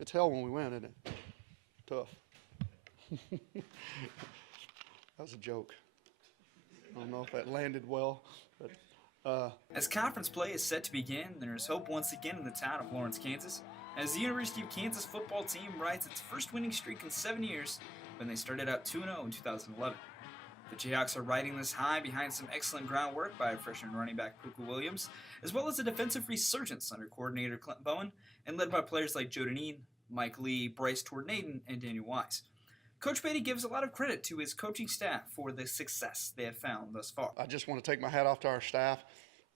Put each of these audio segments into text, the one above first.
It's hell when we win, isn't it? Tough. That was a joke. I don't know if that landed well, but As conference play is set to begin, there's hope once again in the town of Lawrence, Kansas, as the University of Kansas football team rides its first winning streak in 7 years when they started out 2-0 in 2011. The Jayhawks are riding this high behind some excellent groundwork by freshman running back Pooka Williams, as well as a defensive resurgence under coordinator Clint Bowen, and led by players like Joe Dineen, Mike Lee, Bryce Tornaden, and Daniel Wise. Coach Beatty gives a lot of credit to his coaching staff for the success they have found thus far. I just want to take my hat off to our staff.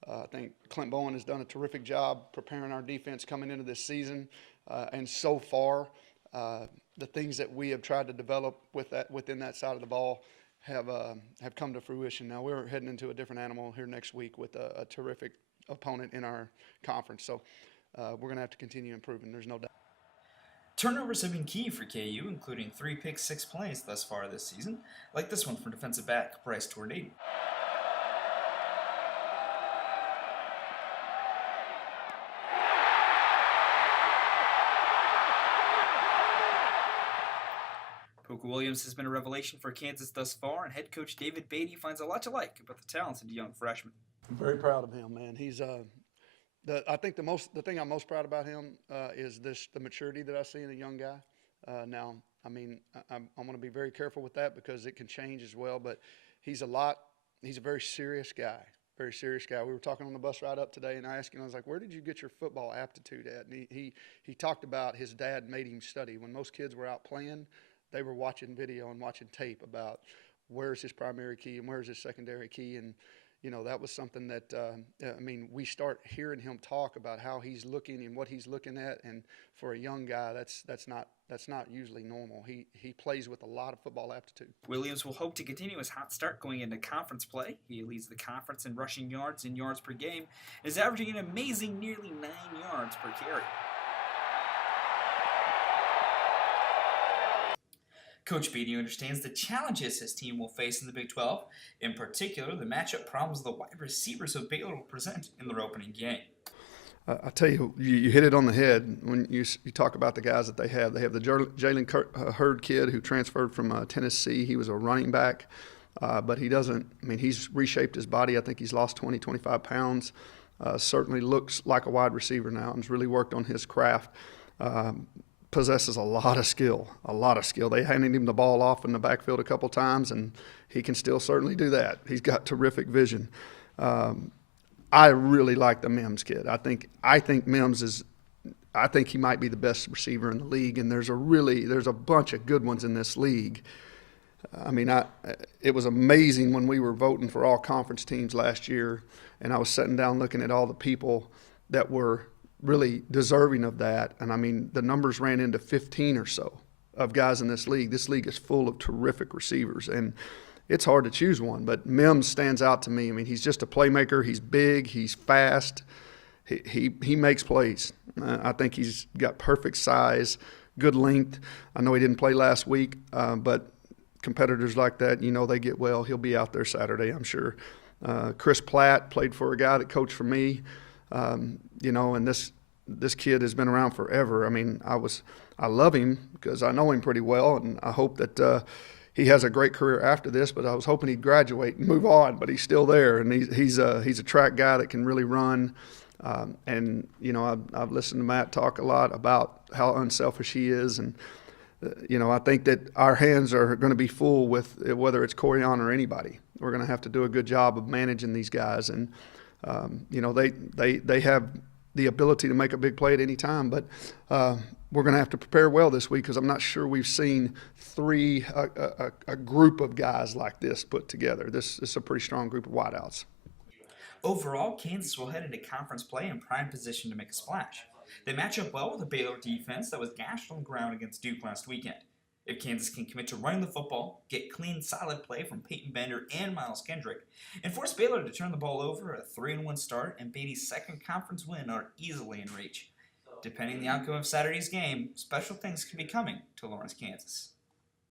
I think Clint Bowen has done a terrific job preparing our defense coming into this season, and so far, the things that we have tried to develop within that side of the ball have come to fruition. Now we're heading into a different animal here next week with a terrific opponent in our conference, so we're going to have to continue improving. There's no doubt. Turnovers have been key for KU, including 3 picks, 6 plays thus far this season, like this one from defensive back Bryce Tornaden. Pooka Williams has been a revelation for Kansas thus far, and head coach David Beatty finds a lot to like about the talented young freshman. I'm very proud of him, man. He's I think the thing I'm most proud about him is the maturity that I see in a young guy. Now, I mean, I'm going to be very careful with that because it can change as well. But he's a very serious guy. Very serious guy. We were talking on the bus ride up today, and I asked him, I was like, "Where did you get your football aptitude at?" And he talked about his dad made him study. When most kids were out playing, they were watching video and watching tape about where's his primary key and where's his secondary key. And you know, that was something that, I mean, we start hearing him talk about how he's looking and what he's looking at. And for a young guy, that's not usually normal. He plays with a lot of football aptitude. Williams will hope to continue his hot start going into conference play. He leads the conference in rushing yards and yards per game, and is averaging an amazing nearly 9 yards per carry. Coach Beatty understands the challenges his team will face in the Big 12, in particular the matchup problems the wide receivers of Baylor will present in their opening game. I tell you, you hit it on the head when you talk about the guys that they have. They have the Jalen Hurd kid who transferred from Tennessee. He was a running back, but he doesn't – I mean, he's reshaped his body. I think he's lost 20, 25 pounds. Certainly looks like a wide receiver now and has really worked on his craft. Possesses a lot of skill. They handed him the ball off in the backfield a couple times, and he can still certainly do that. He's got terrific vision. I really like the Mims kid. I think Mims is – I think he might be the best receiver in the league, and there's a bunch of good ones in this league. I mean, it was amazing when we were voting for all conference teams last year, and I was sitting down looking at all the people that were – really deserving of that. And I mean, the numbers ran into 15 or so of guys in this league. This league is full of terrific receivers, and it's hard to choose one, but Mims stands out to me. I mean, he's just a playmaker. He's big, he's fast, he makes plays. I think he's got perfect size, good length. I know he didn't play last week, but competitors like that, you know, they get well. He'll be out there Saturday, I'm sure. Chris Platt played for a guy that coached for me. You know, and this kid has been around forever. I mean, I love him because I know him pretty well, and I hope that he has a great career after this. But I was hoping he'd graduate and move on, but he's still there, and he's a track guy that can really run. And you know, I've listened to Matt talk a lot about how unselfish he is, and you know, I think that our hands are going to be full with whether it's Corian or anybody. We're going to have to do a good job of managing these guys, and you know, they have the ability to make a big play at any time, but we're going to have to prepare well this week because I'm not sure we've seen a group of guys like this put together. This is a pretty strong group of wideouts. Overall, Kansas will head into conference play in prime position to make a splash. They match up well with a Baylor defense that was gashed on the ground against Duke last weekend. If Kansas can commit to running the football, get clean, solid play from Peyton Bender and Miles Kendrick, and force Baylor to turn the ball over, a 3-1 start and Beatty's second conference win are easily in reach. Depending on the outcome of Saturday's game, special things could be coming to Lawrence, Kansas.